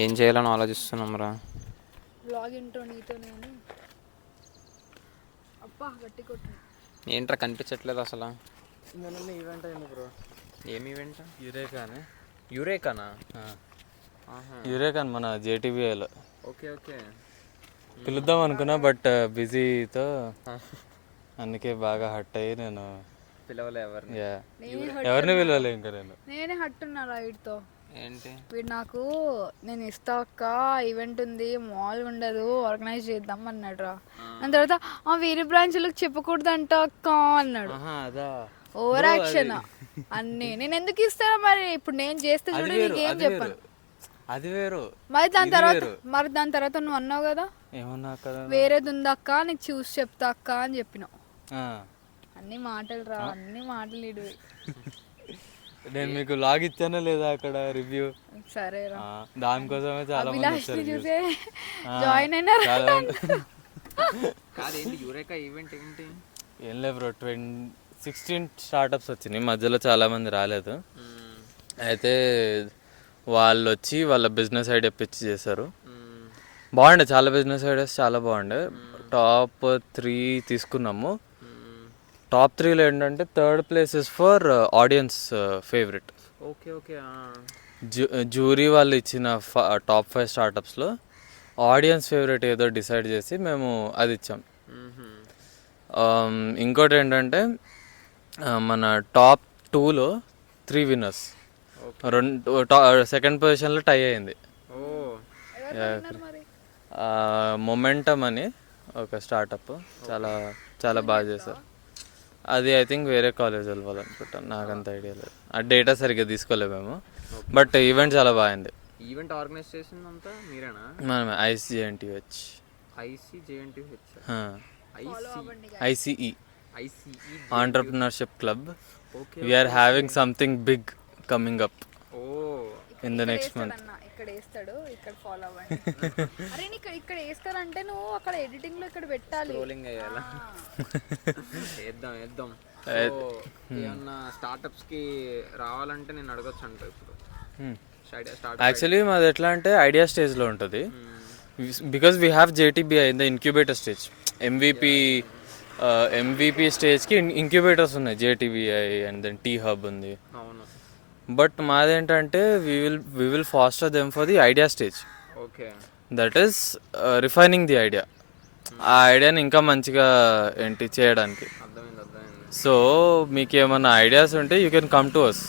ఏం చేయాలని ఆలోచిస్తున్నాం రా. బ్లాగ్ ఇంట్రో నీతోనే అని. అబ్బా గట్టి కొట్టు. ఏంట్రా కనిపించట్లేదు అసలు. ఈవెంట్ అయింది బ్రో. ఏం ఈవెంట్? యురేకానే. యురేకానా? యురేకాన్ మన జేటీవీఐలో. Okay okay. పిలుద్దాం అనుకున్నా బట్ బిజీతో అందుకే బాగా హట్ అయ్యి నేను పిలవలే ఎవరిని. ఎవరిని పిలవలే ఇంకా నేనే హట్టున్నా రైడ్తో. ఏంటి వీడు నాకు నేను ఇస్తా అక్క ఈవెంట్ ఉంది మామూలుగా ఉండదు ఆర్గనైజ్ చేద్దాం అన్నాడు రా. దాని తర్వాత వేరే బ్రాంచ్లకు చెప్పకూడదంట అక్క అన్నాడు. ఓవర్ యాక్షన్ అన్నీ. నేను ఎందుకు ఇస్తాను మరి? ఇప్పుడు నేను చేస్తే చూడు నీకేం చెప్పాను. అది వేరు. మరి దాని తర్వాత నువ్వు అన్నావు కదా ఏమన్నా వేరేది ఉంది అక్క నీకు చూసి చెప్తా అక్క అని చెప్పినావు. అన్ని మాటలు రా, అన్ని మాటలు ఇడు. నేను మీకు లాగ్ ఇచ్చానా లేదా అక్కడ రివ్యూ? సరే రా, దానికోసమే చాలా మంది చూసే జాయిన్ అయినారు. కాదేంటి యురేకా ఈవెంట్ ఏంటి? ఏం లేదు బ్రో, 16 స్టార్టప్స్ వచ్చినాయి, మధ్యలో చాలా మంది రాలేదు. అయితే వాళ్ళు వచ్చి వాళ్ళ బిజినెస్ ఐడియా పిచ్ చేశారు. బాగుండే, చాలా బిజినెస్ ఐడియాస్ చాలా బాగుండే. టాప్ 3 తీసుకున్నాము. టాప్ 3లో ఏంటంటే third place is for audience favourite. Okay okay. Jury వాళ్ళు ఇచ్చిన టాప్ 5 స్టార్టప్స్లో ఆడియన్స్ ఫేవరెట్ ఏదో డిసైడ్ చేసి మేము అది ఇచ్చాం. ఇంకోటి ఏంటంటే మన టాప్ 2లో 3 విన్నర్స్. సెకండ్ పొజిషన్లో టై అయింది. మొమెంటమ్ అని ఒక స్టార్టప్, చాలా చాలా బాగా చేశారు. అది ఐ థింక్ వేరే కాలేజ్ వెళ్ళాలనుకుంటాను, నాకంత ఐడియా లేదు. ఆ డేటా సరిగ్గా తీసుకోలేము మేము, బట్ ఈవెంట్ చాలా బాగుంది. ఈవెంట్ ఆర్గనైజ్ చేసింది అంతా మీరేనా? మనమే ICJNTH. ICE entrepreneurship club. We're having something big coming up in the next month. ఇక్కడ వేస్తాడు, ఇక్కడ ఫాలో అవ్వండి. అరే ఇక్కడ వేస్తారంటే నువ్వు అక్కడ ఎడిటింగ్ లో ఇక్కడ పెట్టాలి. రోలింగ్ అయ్యాలా? వేద్దాం. ఏమన్నా స్టార్టప్స్ కి రావాలంటే నేను అడగొచ్చు అంట ఇప్పుడు. యాక్చువల్లీ మాది ఎట్లా అంటే ఐడియా స్టేజ్లో ఉంటుంది. Because we have JTBI in the incubator stage. MVP స్టేజ్కి ఇంక్యుబేటర్స్ ఉన్నాయి, JTBI and then T Hub ఉంది. బట్ మాదేంటంటే we will foster them for the idea stage. That is refining the idea. ఆ ఐడియాని ఇంకా మంచిగా ఏంటి చేయడానికి. సో మీకు ఏమైనా ఐడియాస్ ఉంటే you can come to us.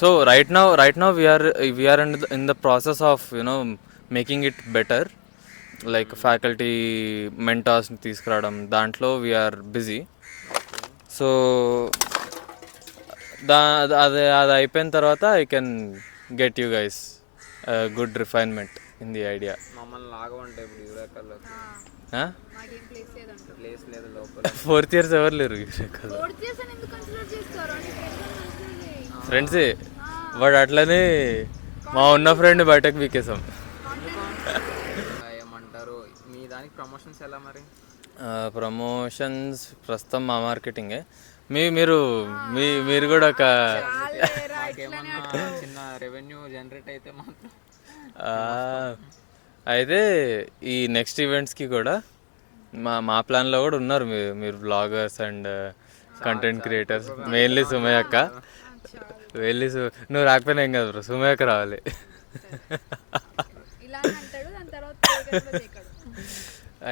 So right now we're in the process of making it better. Like faculty మెంటార్స్ని తీసుకురావడం, దాంట్లో వీఆర్ బిజీ. సో అది అయిపోయిన తర్వాత I can get you guys good refinement in the idea. మమ్మల్ని లాగమంటే ఇప్పుడు యురేకాలోకి place లేదు లోపల. 4th ఇయర్స్ ఎవరు లేరు ఫ్రెండ్సే. వాడు అట్లనే మా ఉన్న ఫ్రెండ్ బయటకు పీకేసాం. ఏమంటారు మీ దానికి ప్రమోషన్స్ ఎలా మరి? ప్రమోషన్స్ ప్రస్తుతం మా మార్కెటింగే. మీరు కూడా ఒక చిన్న రెవెన్యూ జనరేట్ అయితే మాత్రం. అయితే ఈ నెక్స్ట్ ఈవెంట్స్కి కూడా మా ప్లాన్లో కూడా ఉన్నారు మీరు bloggers and content creators. Mainly Sumayya అక్క. నువ్వు రాకపోయినా ఏం కాదు బ్రో, సుమయ్య అక్క రావాలి.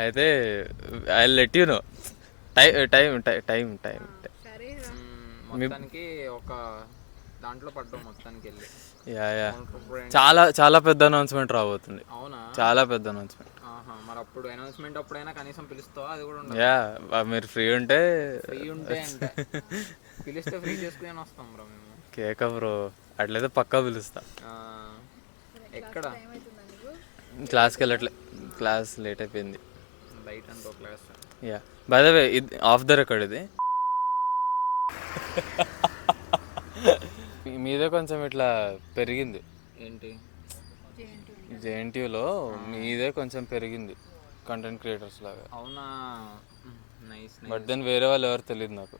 అయితే I let you know time. మొత్తానికి ఒక దాంట్లో పడ్డాం మొత్తానికి వెళ్ళి. చాలా చాలా పెద్ద అనౌన్స్మెంట్ రాబోతుంది. అవునా? చాలా పెద్ద అనౌన్స్మెంట్. మరి అప్పుడు అనౌన్స్మెంట్ అప్పుడైనా కనీసం పిలుస్తావా? అది కూడా మీరు ఫ్రీ ఉంటే అంటే పిలిస్తే ఫ్రీ చేసుకుని వస్తాం బ్రో మేము. కేక బ్రో, అట్లయితే పక్కా పిలుస్తా. ఎక్కడ? క్లాస్కి వెళ్ళట్లే, క్లాస్ లేట్ అయిపోయింది. బయట అంటో class. By the way off the record ఇది. మీదే కొంచెం ఇట్లా పెరిగింది. ఏంటి? జేఎన్టీయూలో మీదే కొంచెం పెరిగింది కంటెంట్ క్రియేటర్స్ లాగా. అవునా? నైస్. బట్ దెన్ వేరే వాళ్ళు ఎవరు తెలియదు నాకు.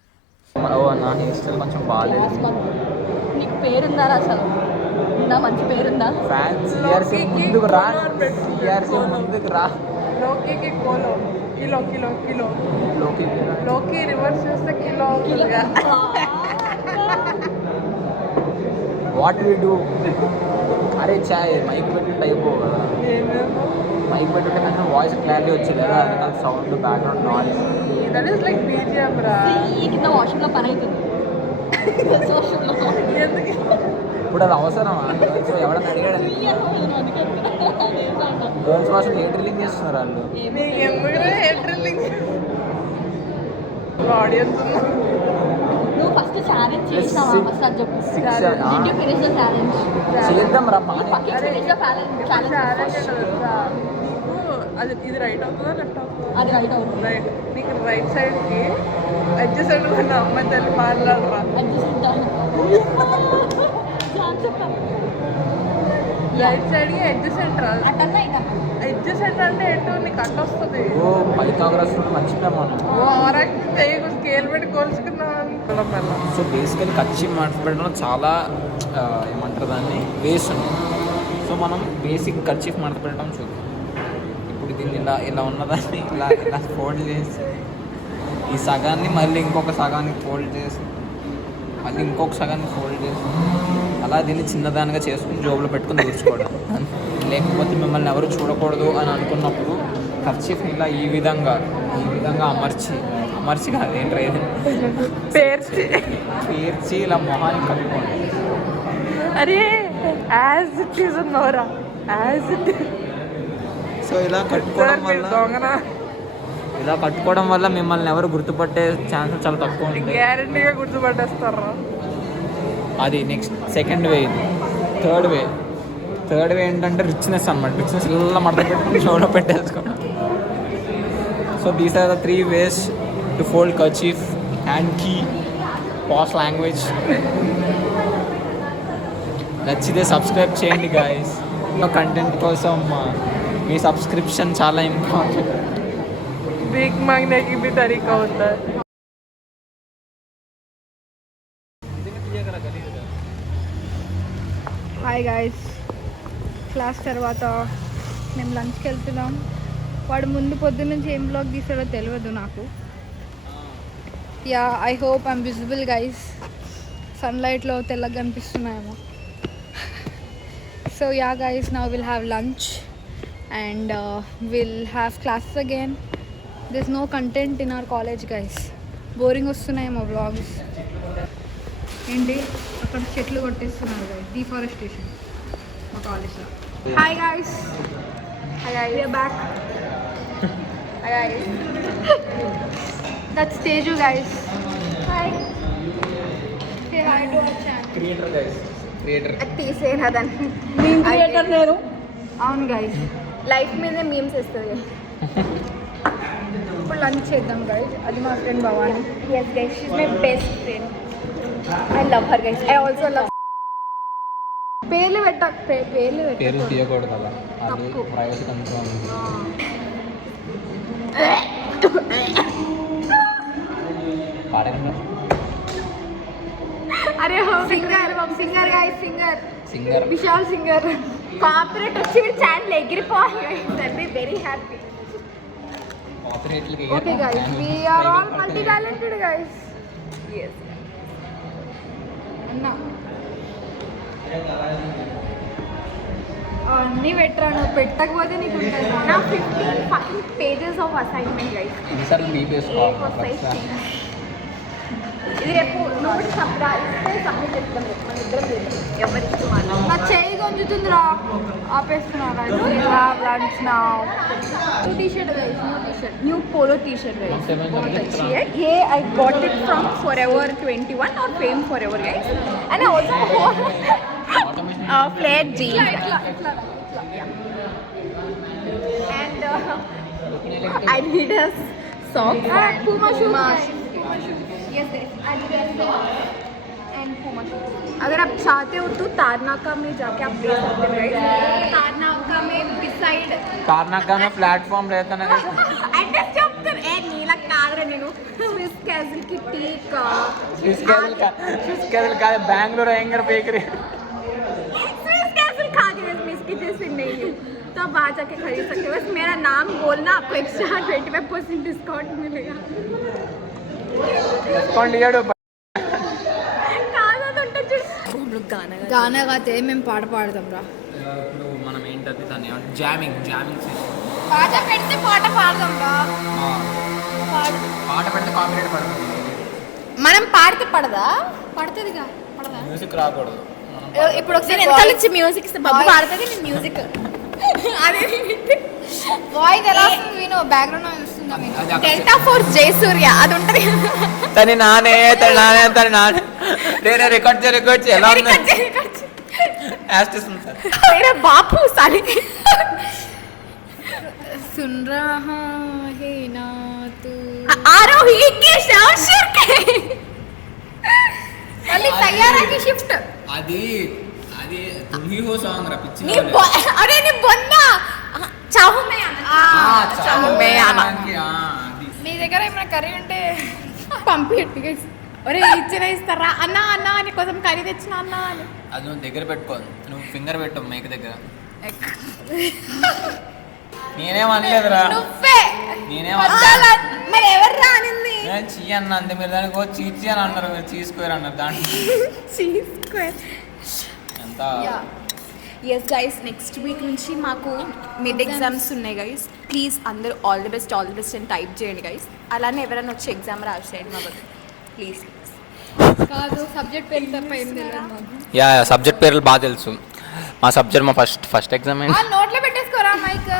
నా హెయిర్ స్టైల్ కొంచెం బాగాలేదు. నీకు పేరుందా అసలు? నా మంచి పేరుందా? ఫ్యాన్స్ సిఆర్సీ ముందుకు రా, సిఆర్సీ ముందుకు రా. లోకి కోలో కిలో కిలో కిలో లోకి లోకి రివర్స్ చేస్తే కిలో అవుతుందిగా. What we do? అరే చాయ్ మైక్ పెట్టి అయిపో కదా, ఏమేమో మైక్ పెట్టుకుంటే కొంచెం వాయిస్ క్లారిటీ వచ్చింది కదా, అది sound background noise. That is like BGM రా. కింద వాష్రూమ్లో పని అవుతుంది. ఎందుకు ఇప్పుడు అది అవసరమా? సో ఎవడన్నా అడిగాడు గర్ల్స్ వాష్రూమ్ ఏ డ్రిల్లింగ్ చేస్తున్నారు వాళ్ళు? నీకు ఎందుకు హెడ్రిల్లింగ్ ఆడియన్స్ ఉన్నా? నువ్వు ఫస్ట్ ఛాలెంజ్ చేసినావా? ఫస్ట్ అది చెప్పు. Did you finish the challenge? చేద్దాం రా బాగా. Fucking finish the challenge first. నీకు అది ఇది రైట్ అవుతుందా లెఫ్ట్ అవుతుందా? అది రైట్ అవుతుంది. రైట్. నీకు రైట్ సైడ్కి అడ్జసెంట్ ఉన్న అమ్మాయి తల్లి మాట్లాడరా. రైట్ సైడ్కి అడ్జసెంట్ రా. అటన్నా ఇటన్నా. అడ్జసెంట్ అంటే ఎటు నీకు అట్ట వస్తుంది. ఓ పైథాగరస్ మర్చిపోయాము. స్కేల్ పెట్టి కోల్చుకున్నాను. సో బేసికలీ కచ్చి మడతపెట్టడం చాలా ఏమంటారు దాన్ని వేస్ట్. సో మనం బేసిక్ కర్చీఫ్ మడతపెట్టడం చూద్దాం. ఇప్పుడు దీన్ని ఇలా ఉన్నదాన్ని ఇలా ఫోల్డ్ చేసి ఈ సగాన్ని మళ్ళీ ఇంకొక సగానికి ఫోల్డ్ చేసి మళ్ళీ ఇంకొక సగాన్ని ఫోల్డ్ చేసి అలా దీన్ని చిన్నదానిగా చేసుకుని జోబులో పెట్టుకుని దూర్చుకోవడం. లేకపోతే మిమ్మల్ని ఎవరు చూడకూడదు అని అనుకున్నప్పుడు కర్చీఫ్ని ఇలా ఈ విధంగా అమర్చి కాదు ఏంటి పేర్చి ఇలా మొహాన్ని కట్టుకోండి. అరే యాజ్ ఇట్ ఈస్ ఉన్నవరా, యాజ్ ఇట్ ఈస్. సో ఇలా కట్టుకోవడం వల్ల మిమ్మల్ని ఎవరు గుర్తుపట్టే ఛాన్సెస్ చాలా తక్కువ ఉంటుంది. గ్యారంటీగా గుర్తుపట్టేస్తారా? అది నెక్స్ట్ సెకండ్ వే. ఇది థర్డ్ వే ఏంటంటే రిచ్నెస్ అనమాట. రిచ్నెస్ ఇలా మడత పెట్టుకుని షోలో పెట్టేసుకోవడం. So these are the 3 ways to fold kerchief hand కీ పాష్ లాంగ్వేజ్. నచ్చితే సబ్స్క్రైబ్ చేయండి గాయస్. కంటెంట్ కోసం మీ సబ్స్క్రిప్షన్ చాలా ఇంపార్టెంట్. भीख मांगने की भी तरीका होता है. హాయ్ గాయస్, క్లాస్ తర్వాత మేము లంచ్కి వెళ్తున్నాం. వాడు ముందు పొద్దున్న నుంచి ఏం బ్లాగ్ తీసాడో తెలియదు నాకు. Yeah, I hope I'm visible guys. సన్లైట్లో తెల్లగా కనిపిస్తున్నాయేమో. So yeah guys, now will have lunch and will have classes again. This no content in our college guys. Boring వస్తున్నాయి మా వ్లాగ్స్. ఏంటి అక్కడ చెట్లు కొట్టేస్తున్నారు గైస్, డిఫారెస్టేషన్ మా కాలేజ్లో. Hi guys, we're back. Hi guys, that's Teju guys. Hi, say hi to our channel. Creator guys, creator. తీసేనా దాన్ని? నేను క్రియేటర్ నేను. అవును గైస్, లైఫ్ మీదే మీమ్స్ ఇస్తుంది. ఇప్పుడు లంచ్ చేద్దాం గైస్. అది మా friend Bhavani. Yes guys, she is my best friend. I love her guys. I also love. పేర్లు పేరు తీయకూడదు అలా, అది ప్రైవసీ కంట్రోల్. అరే singer guys, singer Vishal singer. Corporate వచ్చి ఛానల్ ఎగిరిపోవాలి. Very happy. Okay guys, we are all multi talented guys. Yes. అన్నా అన్నీ పెట్టరాను, పెట్టకపోతే నీకు ఉంటుంది. Now 15 fucking pages of assignment guys. ఇది రేపు నోట్ ఇస్తే సబ్మిట్ చేస్తాం. రేపు మన ఇద్దరం చేద్దాం. ఎవరికి నా చేయి గొంజుతుందిరా, ఆపేస్తున్నా guys. We have lunch now. New t-shirt guys, new t-shirt. New polo t-shirt guys. बहुत अच्छी है ये. I got it from Forever 21 or Fame Forever guys. And I also flat jeans. And Adidas socks. Puma shoes. Yes guys, Adidas socks and Puma shoes. अगर आप चाहते हो तो तारनाका में जाके आप ले सकते हो guys. तारनाका में beside తార్నాక में प्लेटफॉर्म रहता ना అడ్రస్ చెప్తారు. ఏ నీలా కాదురా నేను. స్విస్ క్యాజిల్ కి టీకా. స్విస్ క్యాజిల్ కాదు, బెంగళూరు యాంగర్ బేకరీ. तो आप वहाँ जाके खरीद सकते हो. बस मेरा नाम बोलना, आपको एक्स्ट्रा 25% डिस्काउंट मिलेगा. గానా కాతే మేము పాట పాడదాం రా. ఇప్పుడు మనం ఏంటది దాన్ని జామింగ్ పాట పెడితే పాట పాడదాం రా. పాట పెడితే కాపీరైట్ పడుతుంది. మనం పాడితే పడదా? పడుతుందిగా. పడదా? మ్యూజిక్ రాకూడదు. ఇప్పుడు ఒకసారి మ్యూజిక్ బాబు పాడుతుంది, నేను మ్యూజిక్ అదే వాయిస్ ఎలా వస్తుంది విను, బ్యాక్గ్రౌండ్ వస్తుందా విను. డెల్టా ఫోర్స్ జయసూర్య అది ఉంటది. తని నానే రికార్డ్ చేయ ఎలా ఉంది मेरा बापू साली सुन रहा है ना तू आरोही के शाशर के మళ్ళీ తయారాకి షిఫ్ట్. అది తుమ్హి హో సాంగ్ రా పిచ్చి नी अरे नी बन्ना चाहूं मैं आना चाहूं मैं आना మీ దగ్గర ఏమైనా కర్రీ ఉంటే పంపియండి గైస్. ఒరే ఇచ్చిన ఇస్తారా అన్న అన్న అని కోసం కర్రీ తెచ్చిన అన్న అని. అది నువ్వు దగ్గర పెట్టుకో, నువ్వు ఫింగర్ పెట్టు మేక దగ్గర. నేనేం అనలేదురా, నువ్వే మరి ఎవరు రానింది నేను చీ అన్న అంతే. మీరు దానికి చీచి అని అన్నారు, మీరు చీసుకోరు అన్నారు దాంట్లో ఎంత. ఎస్ గైస్, నెక్స్ట్ వీక్ నుంచి మాకు మిడ్ ఎగ్జామ్స్ ఉన్నాయి గైస్. ప్లీజ్ అందరూ ఆల్ ది బెస్ట్ అని టైప్ చేయండి గైస్. అలానే ఎవరైనా వచ్చి ఎగ్జామ్ రాసేయండి మా బదులు ప్లీజ్. కాదు సబ్జెక్ట్ పేరు తప్ప ఏం తెలియదు మాకు. యా సబ్జెక్ట్ పేర్లు బాగా తెలుసు. మా సబ్జెక్ట్ మా ఫస్ట్ ఎగ్జామ్ ఆ నోట్లో పెట్టేసుకోరా మైక్.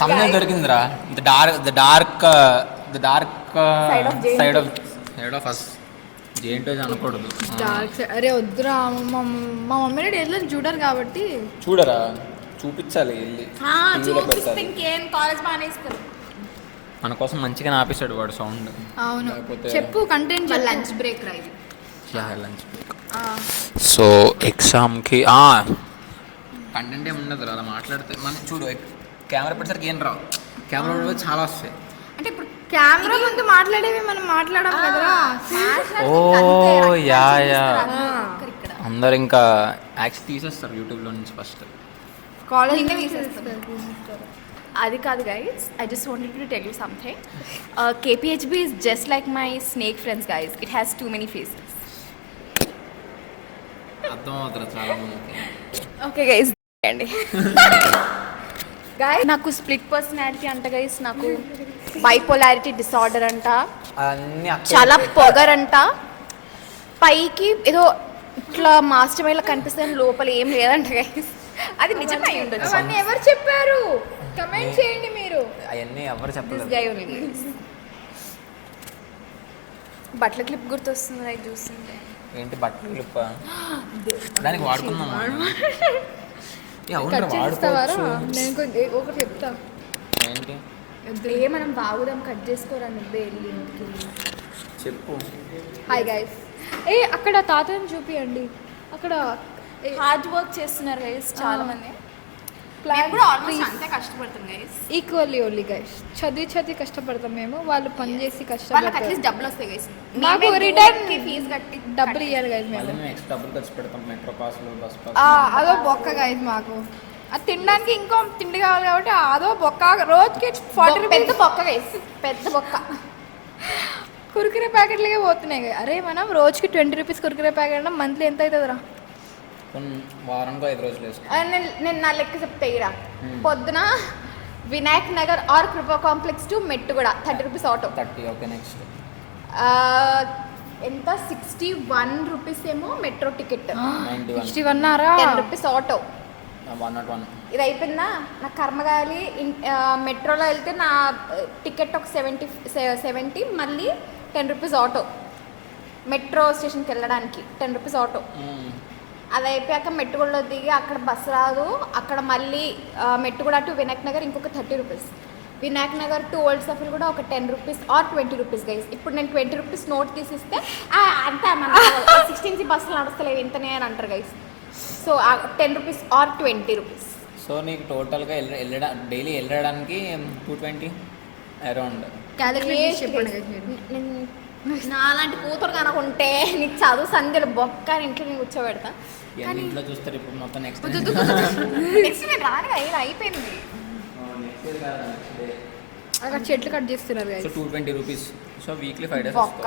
తమ్మునే దొరికిందిరా. The dark side of us. ఏంటో అనకూడదు. అరే వద్దురా, మా మమ్మీ డేట్లో చూడరు కాబట్టి. చూడరా, చూపించాలి వెళ్ళి. చూపిస్తే ఇంకేం కాలేజ్ మానేస్తారు. మన కోసం మంచిగా ఆపేశాడు వాడు సౌండ్. అవును చెప్పు కంటెంట్. లంచ్ బ్రేక్ రా ఇది. Lunch break. సో ఎగ్జామ్కి కంటెంట్ ఏమి ఉండదు అలా మాట్లాడితే. మనం చూడు కెమెరా పెట్టేసరికి ఏం రావు, కెమెరా చాలా వస్తాయి. అంటే ఇప్పుడు కెమెరా ముందు మాట్లాడేవి మనం మాట్లాడాం కదరా. ఓ యా అందరు ఇంకా యాక్స్ తీసేస్తారు యూట్యూబ్లో నుంచి ఫస్ట్. కాలేజ్ అది కాదు guys, I just wanted to tell you something. KPHB is just like my snake friends guys. It has too many faces. అర్థం అవుతారు చాలా మందికి. ఓకే గైస్ అండి. గైస్ నాకు స్ప్లిట్ పర్సనాలిటీ అంట గైస్, నాకు బైపోలారిటీ డిసార్డర్ అంట, అన్నీ చాలా పొగరంట, పైకి ఏదో ఇట్లా మాస్టర్ మైండ్లో కనిపిస్తుంది, లోపల ఏం లేదంట గైస్. అది నిజమై ఉండొచ్చు. అవన్నీ ఎవరు చెప్పారు? కమెంట్ చేయండి మీరు. అవన్నీ ఎవరు చెప్పలేదు. బట్టల క్లిప్ గుర్తొస్తుంది అది చూస్తుంటే. ఏంటి బట్టలు క్లిప్? దానికి వాడుకుందాం. నేను ఒకటి చెప్తా. ఏంటి మనం బాగుదాం కట్ చేసుకోరా నువ్వే వెళ్ళి ఇంటికి. చెప్పు. Hi guys. అక్కడ తాతని చూపియండి. అక్కడ హార్డ్ వర్క్ చేస్తున్నారు గైస్ చాలా మంది. మేము కూడా ఆల్మోస్ట్ అంతే కష్టపడతాం గైస్. Equally only guys. చదివి కష్టపడతాం మేము, వాళ్ళు పని చేసి వాళ్ళకి కష్టపడతారు. అట్లీస్ట్ డబ్బులు వస్తాయి గైస్. మాకు రిటర్న్ ఫీజు కట్టి డబ్బులు ఇవ్వాలి గైస్ మేము. డబ్బులు ఖర్చు పెడతాం మెట్రో పాస్లు బస్ పాస్. అదో బొక్క గైస్ మాకు. అది తినడానికి ఇంకో తిండి కావాలి కాబట్టి అదో బొక్క. రోజుకి 40 పెద్ద బొక్క గైస్, పెద్ద బొక్క. కురుకురే ప్యాకెట్లకే పోతున్నాయి. అరే మనం రోజుకి 20 రూపీస్ కురుకురే ప్యాకెట్ అంటే మంత్లీ ఎంత అవుతుందిరా? వారానికి 5 రోజులు వేసుకో. నేను నా లెక్క చెప్తే ఇరా. పొద్దున వినాయక్ నగర్ ఆర్ కృపా కాంప్లెక్స్ టు మెట్టు కూడా 30 రూపీస్ ఆటో. 30. ఓకే నెక్స్ట్ ఎంత 61 రూపీస్ ఏమో మెట్రో టికెట్. 61 ఆరా? 10 రూపీస్ ఆటో. 101. ఇది అయిపోయిందా నా కర్మగాలి. మెట్రోలో వెళ్తే నా టికెట్ ఒక 70 మళ్ళీ 10 రూపీస్ ఆటో. మెట్రో స్టేషన్కి వెళ్ళడానికి 10 రూపీస్ ఆటో. అది అయిపోయాక మెట్టుగూడలో దిగి అక్కడ బస్సు రాదు, అక్కడ మళ్ళీ మెట్టుగూడ టు వినాయక్ నగర్ ఇంకొక 30 rupees. Vinayak Nagar to old suffer కూడా ఒక 10 రూపీస్ ఆర్ 20 రూపీస్ గైస్. ఇప్పుడు నేను 20 రూపీస్ నోట్ తీసిస్తే అంతే మన 16 బస్సులు నడుస్తలేవు ఇంతనే అని అంటారు guys. So 10 rupees or 20 rupees. So నీకు టోటల్గా డైలీ వెళ్ళడానికి 220 అరౌండ్. క్యాలిక్యులేట్ చేసి చెప్పండి guys మీరు. నేను నాలాంటి కూతురు కనుకుంటే నీకు చదువు సంధ్యలు బొక్క అని ఇంట్లో నేను కూర్చోబెడతా. ఇవన్నీ ఇంట్లో చూస్తారు ఇప్పుడు మొత్తం నెక్స్ట్ నెక్స్ట్ నేను రాను కదా, ఇలా అయిపోయింది. అక్కడ చెట్లు కట్ చేస్తున్నారు so guys. 220 rupees. So weekly 5 days బొక్క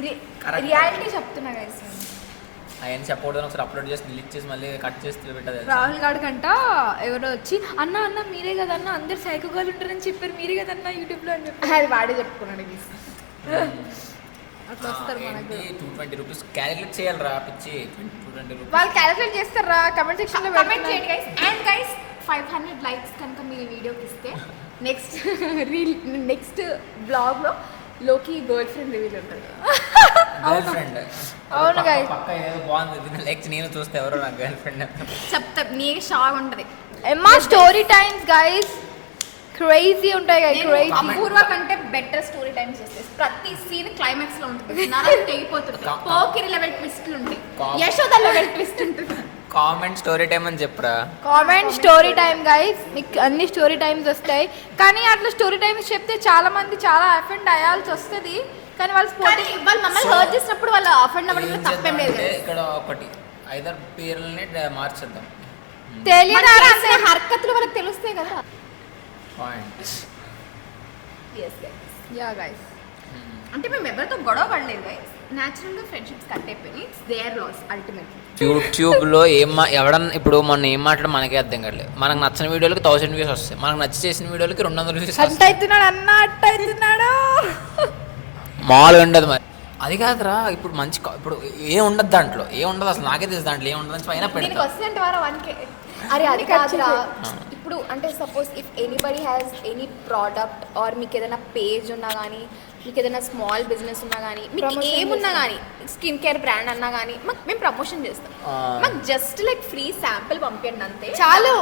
ఇది రియాలిటీ చెప్తున్నా గైస్. ఆయన చెప్పకూడదు, ఒకసారి అప్లోడ్ చేసి డిలీట్ చేసి మళ్ళీ కట్ చేసి పెట్టదు. రాహుల్ గారి కంట ఎవరో వచ్చి అన్న అన్న మీరే కదన్న అందరు సైకోగాలు ఉంటారని చెప్పారు, మీరే కదన్న యూట్యూబ్ లో అని చెప్పారు. అది వాడే చెప్పుకున్నాడు గైస్. అట్లా వస్తారు మనకు. 220 రూపీస్ క్యాలిక్యులేట్ చేయాలి రా పిచ్చి. 220 రూపీస్ వాళ్ళు క్యాలిక్యులేట్ చేస్తారా? కమెంట్ సెక్షన్ లో కమెంట్ చేయండి గైస్. అండ్ గైస్ 500 లైక్స్ కనుక మీరు ఈ వీడియోకి ఇస్తే నెక్స్ట్ బ్లాగ్ లో లోకి గర్ల్ ఫ్రెండ్ రివీల్ ఉంటుంది. Girl friend. అవును guys. పక్క ఏదో బాగుంది లైక్ నేను చూస్తే ఎవరో నా గర్ల్ ఫ్రెండ్. చెప్తా నీకు షాక్ ఉంటుంది. ఎమ్మా స్టోరీ టైమ్స్ గైస్ క్రేజీ ఉంటాయి guys, క్రేజీ. అపూర్వ కంటే బెటర్ స్టోరీ టైమ్స్ చేస్తే ప్రతి సీన్ క్లైమాక్స్ లో ఉంటుంది. నరం తెగిపోతుంది. పోకిరి లెవెల్ ట్విస్ట్లు ఉంటాయి, యశోద లెవెల్ ట్విస్ట్ ఉంటుంది. కామెంట్ స్టోరీ టైం అని చెప్పరా. కామెంట్ స్టోరీ టైమ్ గైస్, మీకు అన్ని స్టోరీ టైమ్స్ వస్తాయి. కానీ అట్లా స్టోరీ టైమ్స్ చెప్తే చాలా మంది చాలా అఫెండ్ అయ్యాల్సి వస్తుంది. కానీ వాళ్ళు కానీ వాళ్ళు మమ్మల్ని హర్ట్ చేసినప్పుడు వాళ్ళు అఫెండ్ అవ్వడంలో తప్పేం లేదు అంటే guys. ఇక్కడ ఒకటి ఐదర్ పేర్లని మార్చేద్దాం. తెలియదు మన చేసే హరకత్తులు వాళ్ళకి తెలుస్తాయి కదా. పాయింట్. Yeah guys. అంటే మేము ఎవరితో గొడవ పడలేదు గైస్, న్యాచురల్ గా ఫ్రెండ్షిప్స్ కట్ అయిపోయి ఇట్స్ దేర్ లాస్ అల్టిమేట్లీ. యూట్యూబ్లో ఎవడన్నా ఇప్పుడు మొన్న ఏం మాట్లాడో మనకే అర్థం కాలేదు. మనకు నచ్చిన వీడియోలకి 1000 వ్యూస్ వస్తాయి, మనకు నచ్చి చేసిన వీడియోలకి 200 వ్యూస్ అట్ట వస్తాయి. అవుతున్నాడు అన్న, అట్ట అవుతున్నాడు. మామూలుగా ఉండదు మరి. అది కాదురా ఇప్పుడు మంచి ఇప్పుడు ఏం ఉండదు దాంట్లో, ఏం ఉండదు అసలు. నాకే తెలుసు దాంట్లో ఏం ఉండదు అని పైన దీనికి పెడతా. వస్తే అంటే వారు 1K. అరే అది కాదురా, ఇప్పుడు అంటే suppose if anybody has any product or మీకు ఏదైనా పేజ్ ఉన్నా కానీ, మీకు ఏదైనా స్మాల్ బిజినెస్ ఉన్నా కానీ, మీకు ఏమున్నా కానీ, స్కిన్ కేర్ బ్రాండ్ అన్నా కానీ మేము ప్రమోషన్ చేస్తాం. మాకు జస్ట్ లైక్ ఫ్రీ శాంపిల్ పంపించండి అంతే చాలు.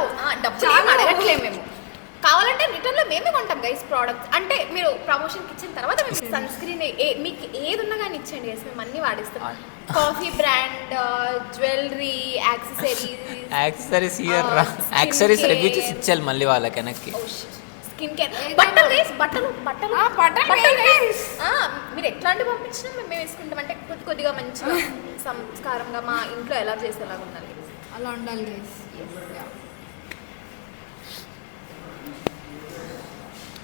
డబ్బులు ఏం అడగట్లేము మేము. కావాలంటే రిటర్న్లో మేమే కొంటాం గైస్ ప్రోడక్ట్స్. అంటే మీరు ప్రమోషన్కి ఇచ్చిన తర్వాత మేము సన్ స్క్రీన్ మీకు ఏది ఉన్నా కానీ ఇచ్చండి గైస్, మేము అన్నీ వాడిస్తాం. Coffee brand, jewellery, accessories accessories review చేసి ఇచ్చేయాలి మళ్ళీ వాళ్ళకి వెనక్కి. స్కిన్ కేర్, బట్టలు గైస్, బట్టలు మీరు ఎట్లాంటి పంపించినా మేము వేసుకుంటాం. అంటే కొద్దిగా మంచిగా సంస్కారంగా మా ఇంట్లో ఎలా చేసేలాగా ఉండాలి, అలా ఉండాలి గైస్.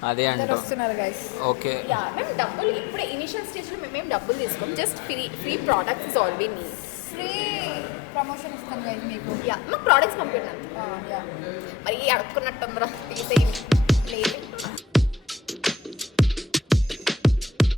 అదే అంట. వస్తున్నారు గైస్. ఓకే యా మేము డబ్బులు ఇప్పుడే ఇనిషియల్ స్టేజ్లో మేము డబ్బులు తీసుకోం. Just free products is all we need. Free promotion ఇస్తాం గైస్ మీకు. యా మాకు ప్రోడక్ట్స్ పంపించండి. మరి అడుక్కున్నట్టుందిరా.